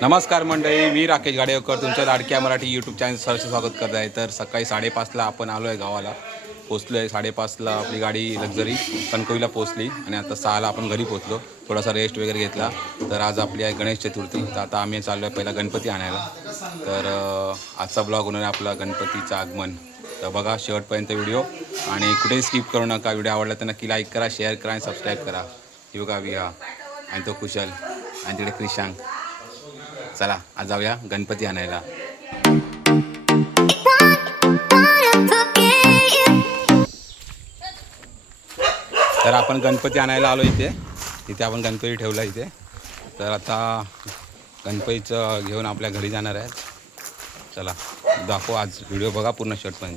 नमस्कार मंडळी मी राकेश गाडेवकर तुमच्या लाडक्या मराठी यूट्यूब चॅनल सहर्ष स्वागत करत आहे. तर सकाळी साडेपाचला आपण आलो आहे गावाला. पोचलो आहे साडेपाचला आपली गाडी लक्झरी कणकवीला पोचली आणि आता सहाला आपण घरी पोचलो थोडासा रेस्ट वगैरे घेतला. तर आज आपली आहे गणेश चतुर्थी. तर आता आम्ही चाललो आहे पहिला गणपती आणायला. तर आजचा ब्लॉग होणार आहे आपला गणपतीचं आगमन. तर बघा शेवटपर्यंत व्हिडिओ आणि कुठेही स्किप करू नका. व्हिडिओ आवडला तर नक्की लाईक करा शेअर करा आणि सबस्क्राईब करा. ही बघा विहा आणि तो कुशल. आणि तिकडे क्रिशांक. चला आज जाऊया गणपती आणायला. तर आपण गणपती आणायला आलो इथे. इथे आपण गणपती ठेवला इथे. तर आता गणपतीचं घेऊन आपल्या घरी जाणार आहे चला दाखव आज व्हिडिओ बघा पूर्ण शर्टपर्यंत.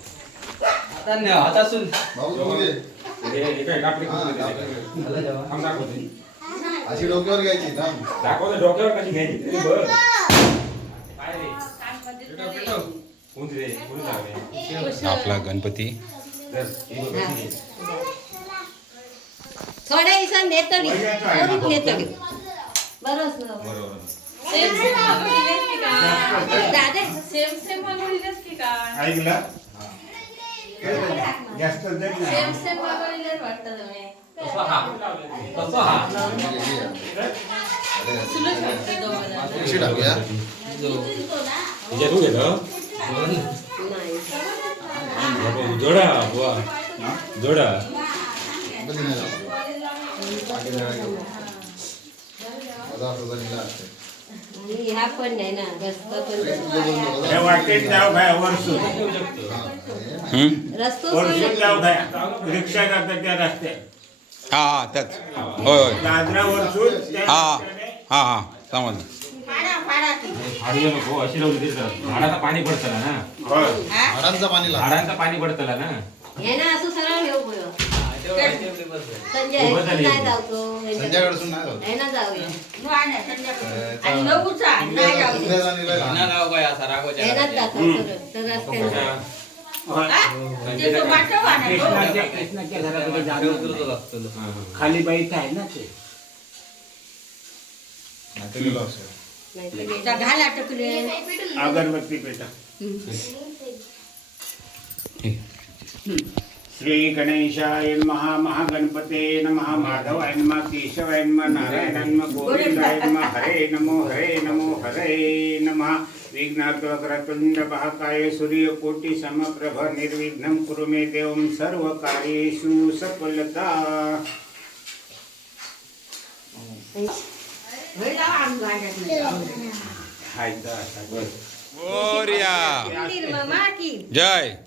अशी डोक्यावर घ्यायची ना डोक्यावर कशी घ्यायची तरी बघ. कोणती रे? कोणती लागली? आपला गणपती. थोड्या दिवसात नेतो नी. पोरीत नेतो नी बरोबर ना बरोबर. सेम सेम की सेम सेम की? ऐकलं? जास्त वाटतं तुम्ही. घेतो? बाबा, जोडा बुवा. जोडा कधी नाही जाऊ. बाकी नाही जाऊ. पदार्थ झालेला असते. आणि ह्या पण नाही ना रस्ता पण तुझं बोलतो हे बघा. वाटेत जाऊ काय वरसून हा, हे हम्म? रस्तो वरसून जाऊ काय रिक्षा जातात त्या रस्त्यात हा हा त्याच होय होय दादरा वरसून त्या हा रस्त्याने हा हा समजलं नको अशी पाणी पडतला ना. झाडांचं पाणी लागतं. झाडांचं पाणी पडतला ना. हे ना असं सरळ घेऊ बोल संजय. नाही जाऊतो नाही जाऊ. हे. ना जाऊया आणि नाही जाऊ. हे ना जातो तर रस्त्याने खाली बाईत आहे ना ते. नाही घाला अगरबत्ती पेटा. श्री गणेशाय महा महागणपते नमः माधवाय नमः केशवाय नमः नारायणाय नमः गोविंदाय नमः हरे नमो हरे नमो हरे नमः. विघ्नात्वक्रतुण्ड महाकाय सूर्यकोटि समप्रभ निर्विघ्नं कुरु मे देवं सर्वकार्येषु सफलता। जय.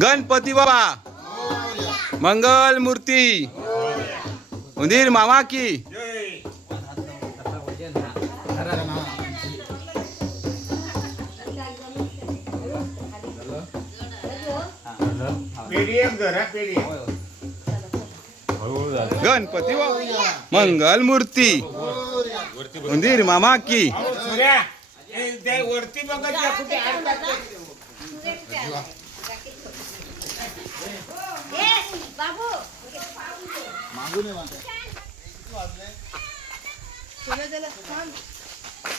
गणपती बाबा. मंगल मूर्ती. उंदीर मामा की पेढी एक जरा पेढी एक. गणपती बाबा मंगल मूर्ती उंदीर मामा की अहो, सूर्या, हे ते वरती बघत जा, कुठे अडकत बाबू मागून ये मागं.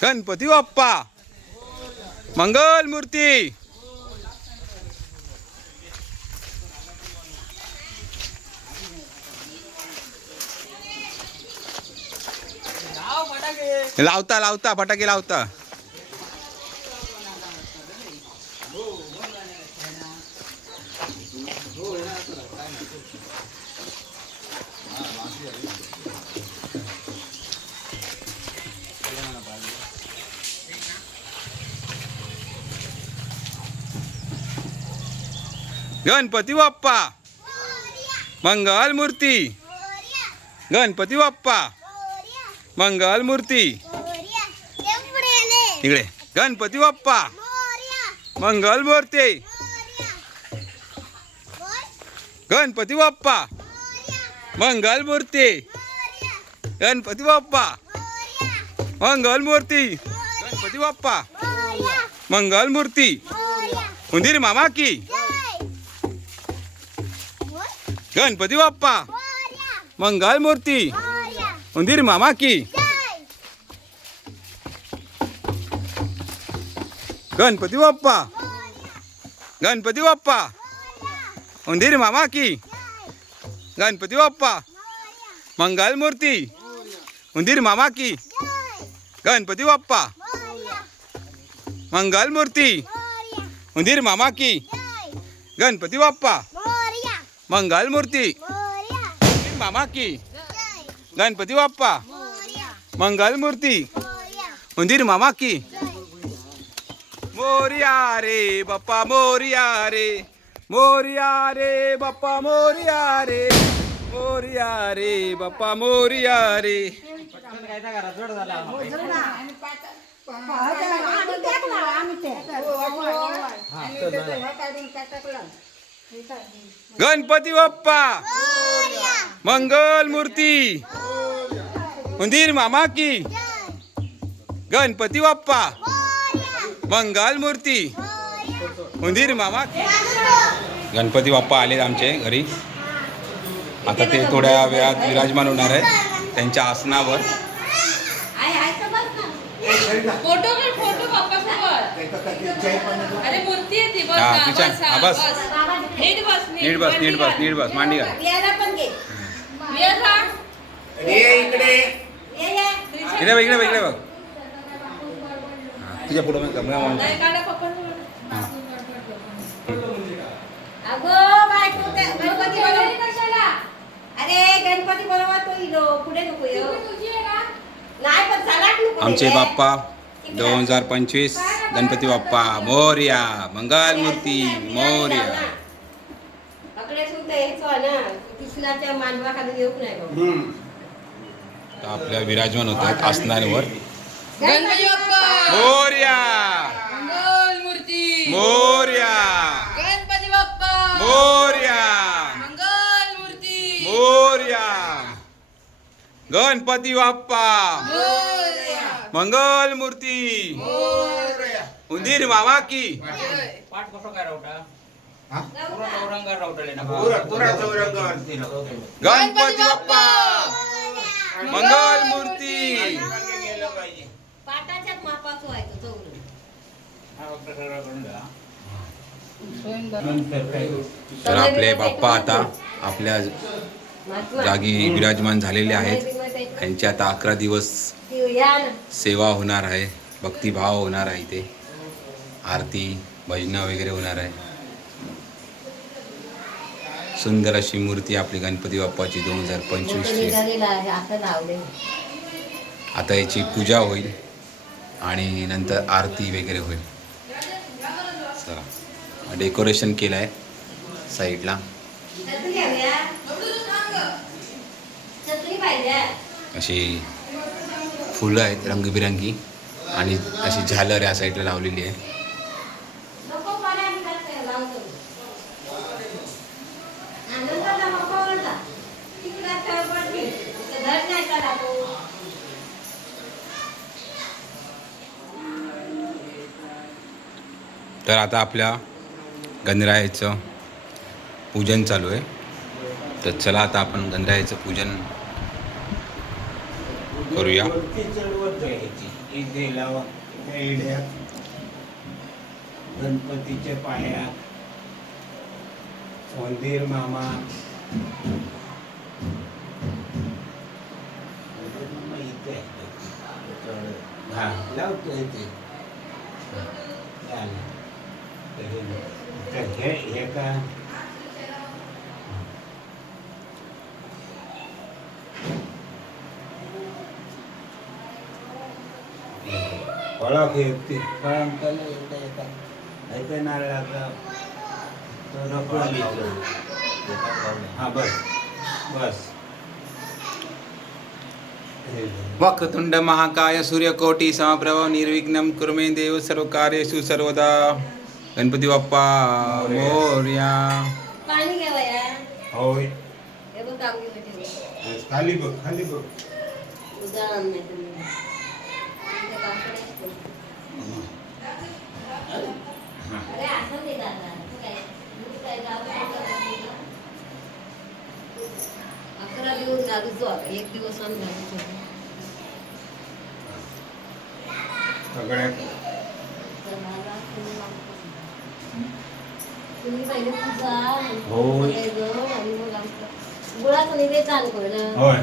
गणपती बाप्पा मंगल मूर्ती लावता लावता फटाके लावता. गणपती बाप्पा. मंगल मूर्ती. गणपती बाप्पा. मंगल मूर्ती. इकडे. गणपती बाप्पा. मंगल मूर्ती. गणपती बाप्पा. मंगल मूर्ती. गणपती बाप्पा. मंगल मूर्ती. गणपती बाप्पा. मंगल मूर्ती. उंदीर मामा की. गणपती बाप्पा. मंगल मूर्ती. उंदीर मामा की गणपती बाप्पा गणपती बाप्पा उंदीर मामा की गणपती बाप्पा मंगल मूर्ती उंदीर मामा की गणपती बाप्पा मंगल मूर्ती उंदीर मामा की गणपती बाप्पा मंगल मूर्ती उंदीर मामा की गणपती बाप्पा. मंगल मूर्ती. उंदीर मामा की. मोरिया रे बाप्पा मोरिया रे. मोरिया रे बाप्पा मोरिया रे. मोरिया रे बाप्पा मोरिया रे. गणपती बाप्पा. मंगल मूर्ती. उंदीर मामा की. गणपती बाप्पा. मंगल मूर्ती. उंदीर मामा गणपती बाप्पा आले आमचे घरी. आता ते थोड्या वेळात विराजमान होणार आहे त्यांच्या आसनावर आहे आहे तर बस ना फोटो काढ फोटो पप्पा सोबत अरे मूर्ती आहे ती बस हा, तिच्या- बस, हा, हा, बस. बस. नीट बस नीट बस नीट बस नीट बस मांडी घाल. पण घे. इकडे. ये ये. इकडे बघ इकडे बघ इकडे बघ. हा, तुझ्या पुढे कमरा मारून नाही काढा पप्पा अगं बाय तू त्या गणपती बरोबर अरे गणपती बरोबर तो इलो पुढे नको येऊ. नाही पण सलाट नको आमचे. बाप्पा दोन हजार पंचवीस. गणपती बाप्पा मोर्या मंगल मूर्ती मोर्या आपल्या विराजमान होतात आसनांवर. गणपती बाप्पा. मोर्या. मूर्ती मोर्या. गणपती बाप्पा. मोर्या. मंगल मूर्ती मोर्या. गणपती बाप्पा. मंगल मूर्ती उंदीर मामा की। पाठ कसं काय रावटा हा? गणपती बाप्पा! मंगल मूर्ती. हा तर आपले बाप्पा आता आपल्या. जागी विराजमान झालेले आहेत. ती यांची आता अकरा दिवस. सेवा होणार आहे. भक्तिभाव होणार आहे इथे. आरती भजनं वगैरे होणार आहे. सुंदर अशी मूर्ती आपली गणपती बाप्पाची दोन हजार पंचवीसची. आता याची पूजा होईल आणि नंतर आरती वगैरे होईल. चला डेकोरेशन केलं आहे साईडला अशी फुलं आहेत रंगबिरंगी आणि अशी झालर या साईडला लावलेली आहे नको मला आम्ही करतोय, लावतो. आनंदाला नको म्हणता. तिकडं ठेव पडली. इथं धड नाही का टाकू? तर आता आपल्या गणरायाचं पूजन चालू आहे. तर चला आता आपण गणरायाचं पूजन करूया. गणपतीच्या पायात मंदिर मामा. हा लावतो. तर हे- हे हे का फळं घेते फळांकडे एवढं येतात नाही तर हा बस बस. वक्रतुंड महाकाय सूर्यकोटी समप्रभ निर्विघ्नं कुर्मे देव सर्व कार्येषु सर्वदा गणपती बाप्पा मोर्या पाणी घ्यावं या. होय हे. खाली बघ खाली बघ उदाहरण नाही तुम्ही. इथे काकडे असतो. अरे असं ते दादा. तू काय? तू काय गावाला जाता का? तर आता आपल्या गणरायाचं पूजन चालू आहे तर चला आता आपण गणरायाचं पूजन करूया अकरा दिवस घालूचो आता. एक दिवस आम्ही घालूचो सगळ्या तुम्ही पहिले पूजा हो. करायचं आणि मग आमचं. गुळाचं निवेदन आण ना. होय.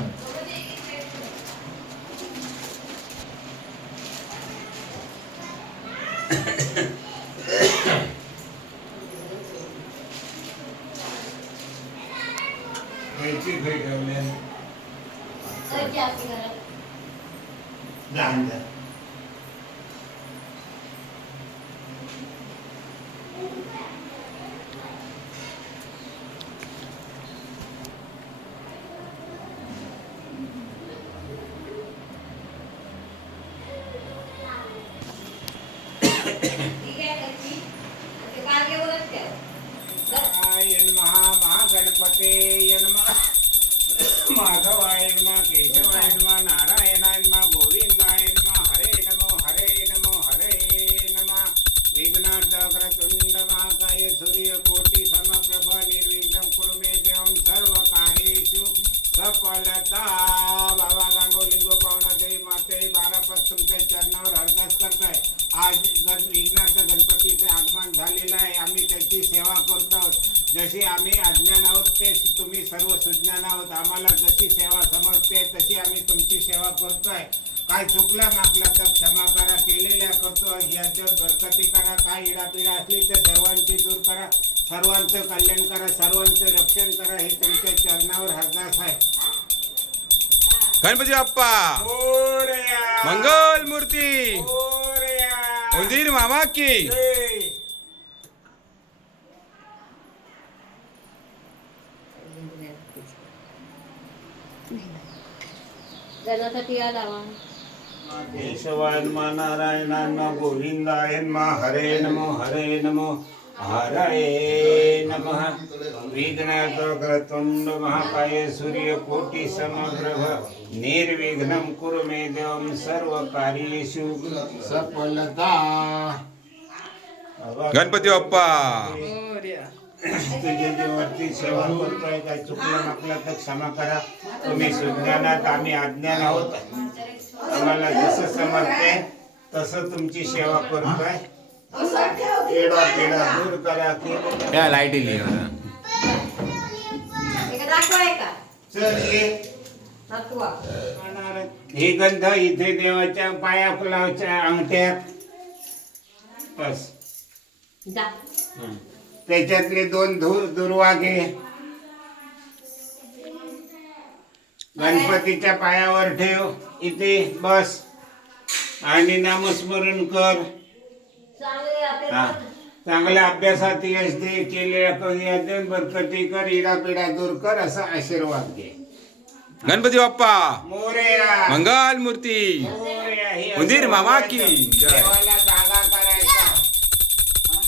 आज गण विघ्नार्थ गणपतीचे आगमन झालेलं आहे आम्ही त्याची सेवा करतो. आहोत जशी आम्ही अज्ञान आहोत तेच तुम्ही सर्व सुज्ञान आहोत. आम्हाला जशी सेवा समजते तशी आम्ही तुमची सेवा करतोय. काय चुकला मागला तर क्षमा करा केलेल्या करतो. याच्यात बरकती करा काय इडापिडा असली तर सर्वांची दूर करा. सर्वांचं कल्याण करा सर्वांचं रक्षण करा. हे तुमच्या चरणावर हरदास आहे. गणपती बाप्पा! मंगल मूर्ती मोरया! उंदीर मामा की जय! जनासाठी या लावा केशवाय नमः नारायणाय नमः। विघ्नक्रतुण्ड महाकाय सूर्यकोटि समप्रभ निर्विघ्नं कुरु मे देवं सर्वकार्येषु। सफलता। गणपती बाप्पा। तुझे जेवरती सेवा करतोय काय चुकलं मागलं तर क्षमा करा. तुम्ही सुज्ञानात आम्ही अज्ञान आहोत. आम्हाला जसं समजते तसं तुमची सेवा करतोय. पेढा पेढा दूर करा केलेल्या- या लाइट इली एका दाखवाय का चल ये. दाखवा. हे गंध इथे देवाच्या पाया फुलाच्या अंगठ्यात. बस. जा. त्याच्यातले दोन धु दुर्वा घे गणपतीच्या पायावर ठेव इथे बस. आणि नामस्मरण कर. हा. चांगल्या अभ्यासात यश दे केलेल्या बरकती कर इडापिडा दूर कर असा आशीर्वाद घे. गणपती बाप्पा. मोरया. मंगल मूर्ती. मोरया हे असं उंदीर मामा की. बोलायचं. जय. देवाला जागा करायचा. हा?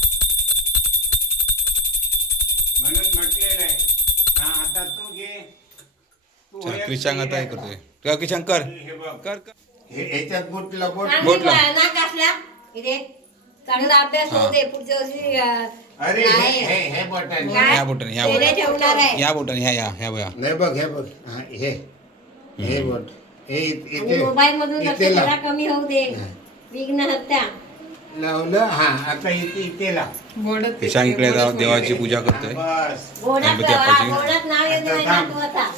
म्हणून म्हटलेलं आहे. हा आता तू घे. तू चल हे- क्रिशांग आता हे करतोय. का क्रिशांग कर. हे बघ. कर कर. हे याच्यात बोट बोटला. ना कसला इथे. चांगला अभ्यास. होऊ दे पुढच्या वर्षी अं, अरे हे नाही. हे हे बटन. काय? ह्या बोटाने ह्या तेले बोटाने. ठेवणार आहे. ह्या बोटाने ह्या ह्या ह्या बघा. नाही बघ हे बघ. हा, हे. हे बोट हे इत- आणि इथे मोबाईल मधून लक्ष इथे जरा लाव. कमी होऊ दे. विघ्न हत्या लावलं? हा आता इथे इथे लाव. क्रिशांग इकडे जाऊन देवाची पूजा करतोय. बस. गोडात गणपती लावा, बाप्पाची. गोडात नाव येते आता थांब. तू आता.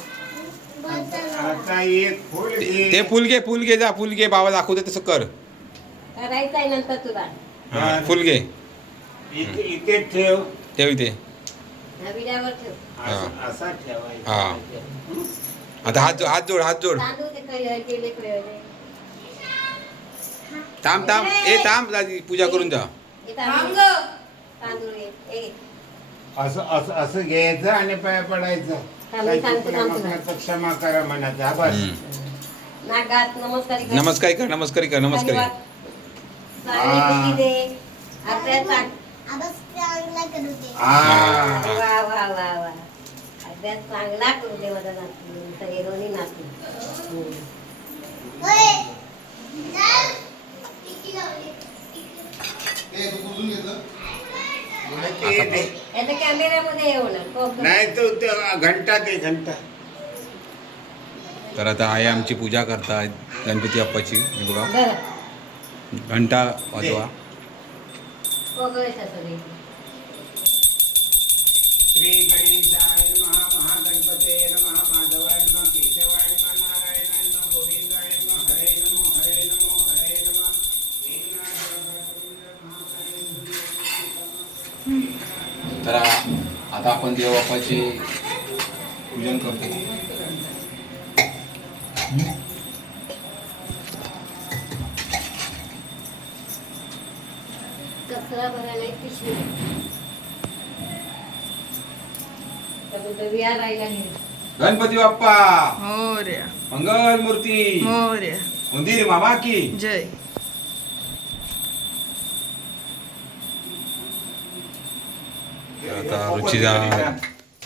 आता एक फुल घे ते फुल घे फुल घे जा फुल घे बाबा दाखवते तसं कर. करायचं आहे नंतर तुला. हा, फुल घे. इथे इथे ठेव. ठेव इथे. ह्या विड्यावर ठेव. असा असा ठेवायचा. हा. आता हात जो- हात जोड हात जोड. तांदूळ ते काही केले केले थांब थांब. ए थांब दादी पूजा करून जा. हे तांदूळ. तांदूळ घे. हे घे. असं असं असं घ्यायचं आणि पाया पडायचं. मी काही सांगते, चुकलं सांगते. म्हटलं तर क्षमा करा म्हणायचं हा बस. हम्म. नागात नमस्कार कर. नमस्कार कर नमस्कार कर हा. हा. वा वा वा वा. अभ्यास चांगला करू दे माझा नातू. तुमचा एरोनी नातू. हम्म. हे तू पुसून घेतलं? ते- ते- याच्या कॅमेऱ्यामध्ये हे होणार तो नाही तो ते घंटा ते घंटा. तर आता आई आमची पूजा करतायत. गणपती बाप्पाची. हे बघा. बरं. घंटा वाजवा. श्री गणेशाय नमः महागणपते नमः माधवाय नमः केशवाय नमः नारायणाय नमः गोविंदाय नमः हरे नमो हरे नमो हरे नमः. तर आता आपण देव बाप्पाचे पूजन करतो. कचरा भरायला एक पिशवी राहिला नाही. गणपती बाप्पा! मोर्या मंगल मूर्ती मोर्या उंदीर मामा की! जय. तर आता रुचिरा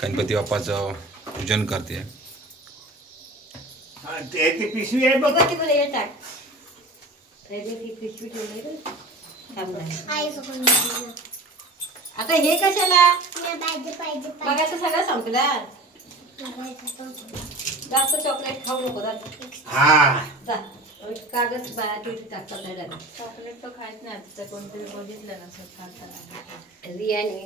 गणपती बाप्पाचं पूजन करते. हा, पिशवी आहे बघ. ती मला हे टाक त्याने ती पिशवी ठेवली. आता हे कशाला? मगाचं सगळं संपला. जास्त चॉकलेट खाऊ नको जा. हा. जा. कागद टाकतात नाही. चॉकलेट तो खायच नाही आता कोणतरी बघितलं खाताना रियाने.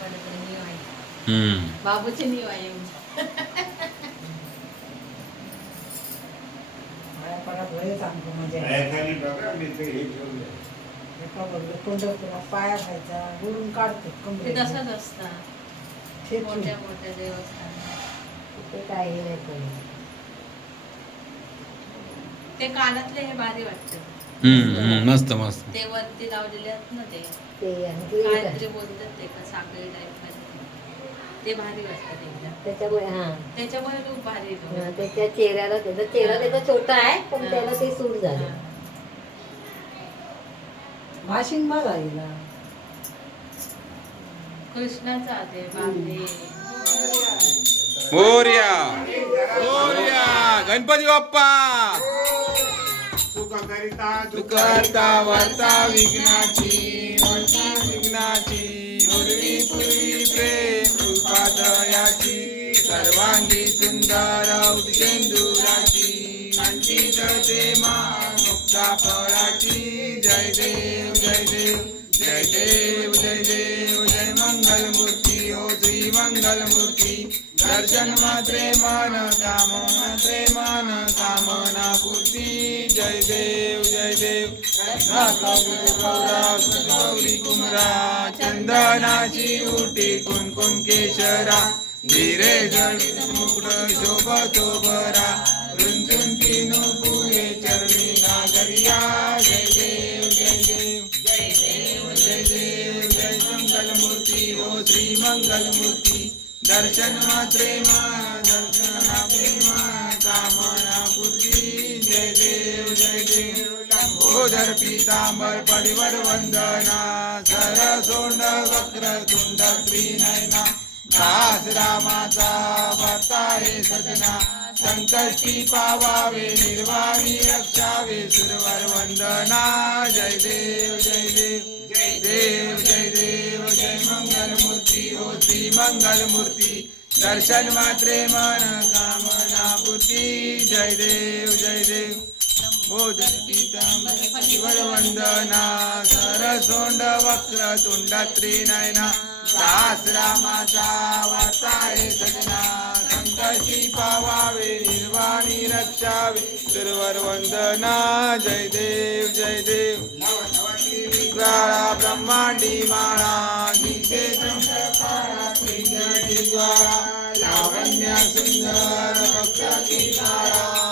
पडत नाही, नीव आहे. हम्म बाबूची नीव आहे आमची. पायाखाली बघा मी ते हे ठेवलंय. पाया खायचा गुडून काढतो ते कमरेत. तसंच असतं ठेचून. मोठ्या मोठ्या देवस्थान ते काय हे. ते कानातले हे भारी वाटतं. हम्म, हम्म, मस्त मस्त. ते वरती लावलेले आहेत ना ते. ते आणि ते काहीतरी बोलतात ते का साखळी टाईप ते भारी वाटतं एकदम त्याच्यामुळे हा. त्याच्यामुळे खूप भारी हा. त्याच्या चेहऱ्याला त्याचा चेहरा त्याचा छोटा आहे पण हा. त्याला ते सूट झालं. हा. भाशिंग मला हिला कृष्णाचा ते बापरे. मोर्या. मोर्या. गणपती बाप्पा. सुख करिता दुःख करता वार्ता विघ्नाची. वार्ता विघ्नाची. पूर्वी पूर्वी प्रेम कृपा दयाची सर्वांगी सुंदर उदकेंदुराची आणखी जळते मा मुक्ता फळाची. जय देव जय देव जय देव जय देव जय मंगल मूर्ती हो श्री मंगल मूर्ती दर्शन मात्रे मन कामना प्रेमान कामना पूर्ती. जय देव जय देव. गौरा गौरी कुमरा चंदनाची उटी कुणकुण केशरा. धीरे जडित मुकुट शोभतो बरा रुंचुन तीन पुरे चरणी नागरिया. जय देव जय देव. जय देव जय देव. जय मंगल मूर्ती हो श्री मंगल मूर्ती दर्शन मात्रे मान दर्शना प्रेमा कामना पूर्ती जय देव जय देव लंबोदर पितांबर परिवर वंदना सर सोंड वक्र तुंड त्रिनयना दास रामाचा वर्ता हे सजना संकष्टी पावावे निर्वाणी रक्षावे. सुरवर वंदना. जय देव जय देव. जय देव जय देव. जय मंगल मूर्ती हो श्री मंगल मूर्ती दर्शन मात्रे मन कामना पूर्ती जय देव जय देव. वंदना. सरसोंड वक्र तुंड त्रिनयना दास रामाचा वार्ता सजना. कशी पावावे निर्वाणी रक्षावे. दुर्वर वंदना जय देव जय देव. काळा ब्रह्मांडी माळा गीते लावण्या सुंदर भक्ता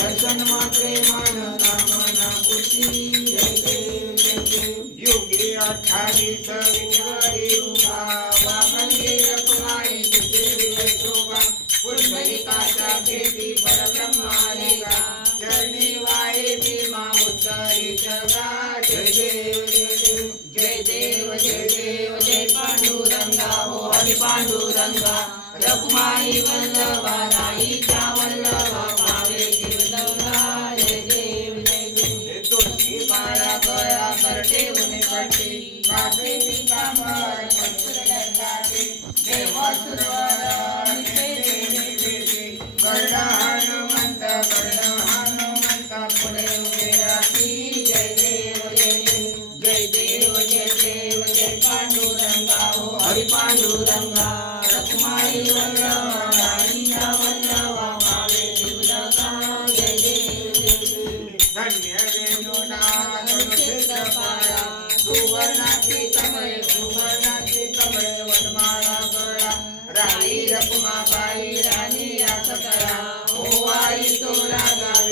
जन्मा प्रेमान रामाना पुती योगी अठ्ठावीस विंगरी नाचे तमय घुमर नाचे तमय वनमाळा गळा. राई रकुमाबाई राणी या ओ आई तो रागावे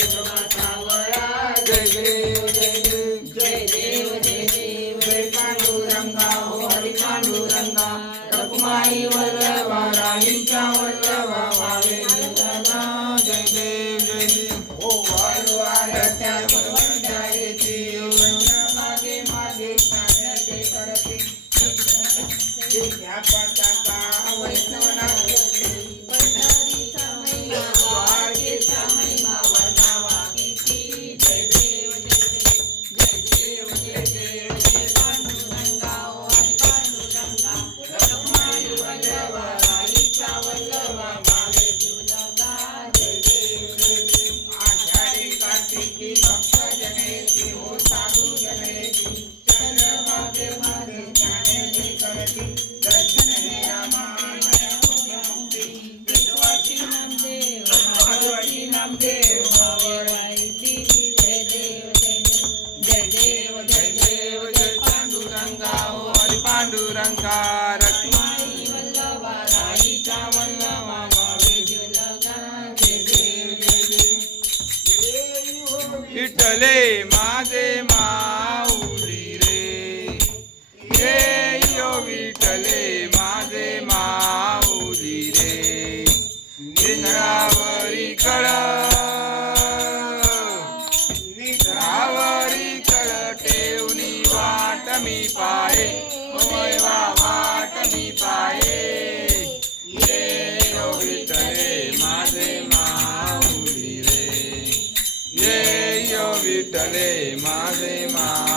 વિઠ્ઠલે મારે મા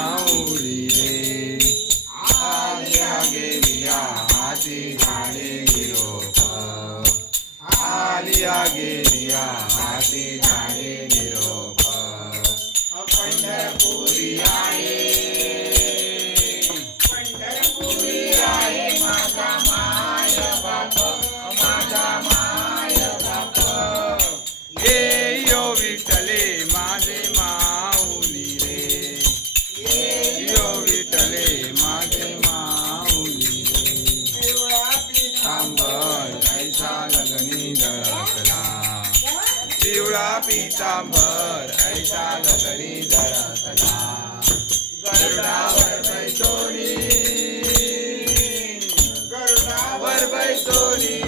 story.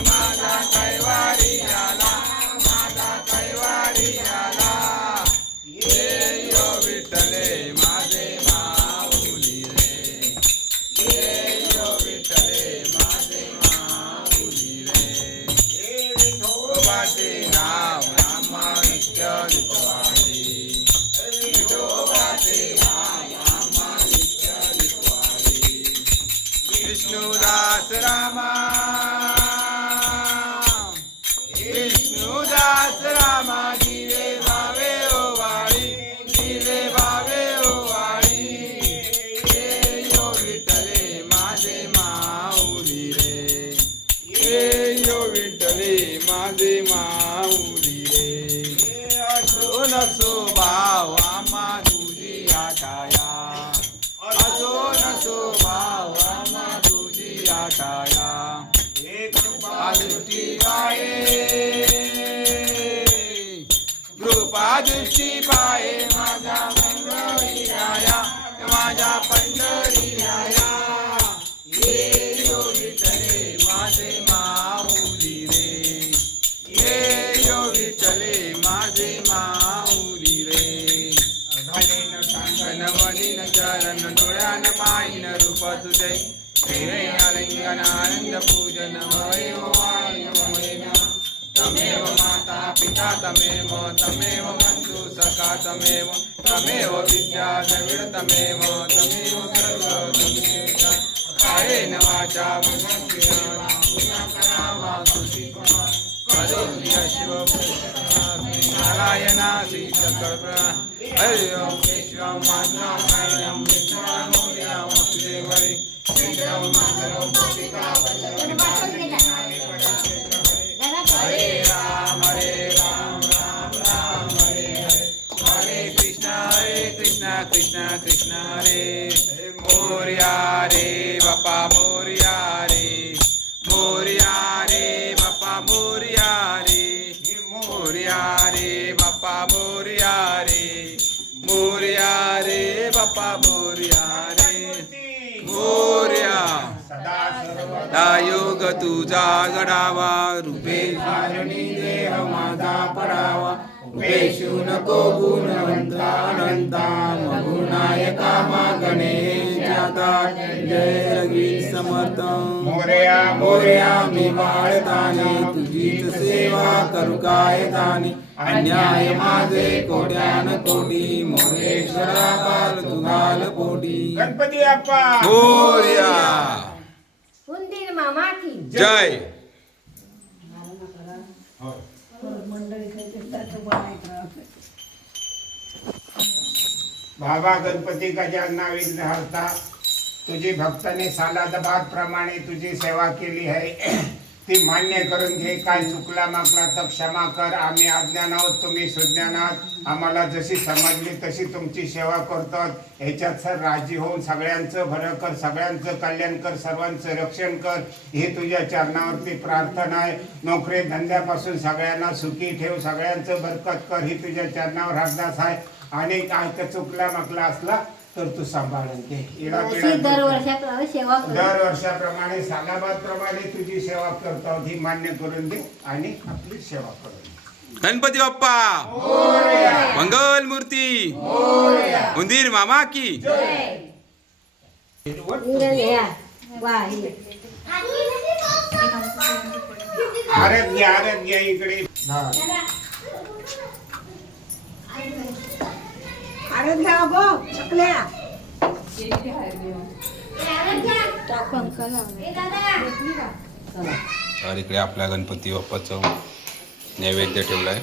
दृष्टी पाये माझा पंढरी राया माझ्या पंढरी राया ये यो विठ्ठले माझे माऊली रे ये योगी चले माझे माऊली रे नवलीन चरण डोळ्यान पाहिन रूप तुझे. प्रेय आलिंगन आनंद पूजन मय हो तमेव माता पिता तमेव तमेव बंधु तमेव तमेव विद्या द्रविड तमेव तमेव सर्व तमेव कायेन वाचा नारायणासी सकल हरि ओम केशवम माधवम हरियम विष्णुम मोर्यम वासुदेवरे शीघ्रम हरे राम कृष्ण कृष्ण मोर्या रे बापा मोर्या रे. मोर्या रे बापा मोर्या रे. मोर्या रे बापा मोर्या रे. मोर्या रे बापा मोर्या रे. मोर्या. सदा योग तुझा गडावा रूपे धारणी देह माझा पडावा. रूपेशु नको गुणवंता अनंता मगुणायका मा गणेश जाता जय रवी समर्थ मोरया मोर्या मी बाळताने तुझीच सेवा करू काय ताने अन्याय माझे कोट्यान कोटी मोरेश्वरा तुघाल पोटी. गणपती अप्पा! मोर्या! उंदीर मामा की. जय! बाबा गणपती गजानना विघ्न हरता तुझी भक्ताने सालादबाद प्रमाणे तुझी सेवा केली आहे. ती मान्य करून घे. काय चुकला मागला तर क्षमा कर. आम्ही अज्ञान आहोत तुम्ही सुज्ञान आहात. आम्हाला जशी समजली तशी तुमची सेवा करतो ह्याच्यात सर राजी होऊन सगळ्यांचं भलं कर सगळ्यांचं कल्याण कर सर्वांचं रक्षण कर. हे तुझ्या चरणावरती प्रार्थना आहे. नोकरी धंद्यापासून सगळ्यांना सुखी ठेव सगळ्यांचं बरकत कर. ही तुझ्या चरणावर अरदास आहे. आणि काय तर चुकला मागला असला तर तू. सांभाळून घे अशी इडापिडा दरवर्षाप्रमाणे सेवा करू. दर वर्षाप्रमाणे सालाबाद प्रमाणे तुझी सेवा करतो ही मान्य करून दे आणि आपली सेवा करून दे. गणपती बाप्पा! मंगल मूर्ती! उंदीर मामा की! इंग्रज ह्या वा हे. आरत घ्या आरत घ्या इकडे घ्या गो चकल्या. तर इकडे आपल्या गणपती बाप्पाचं नैवेद्य ठेवलाय.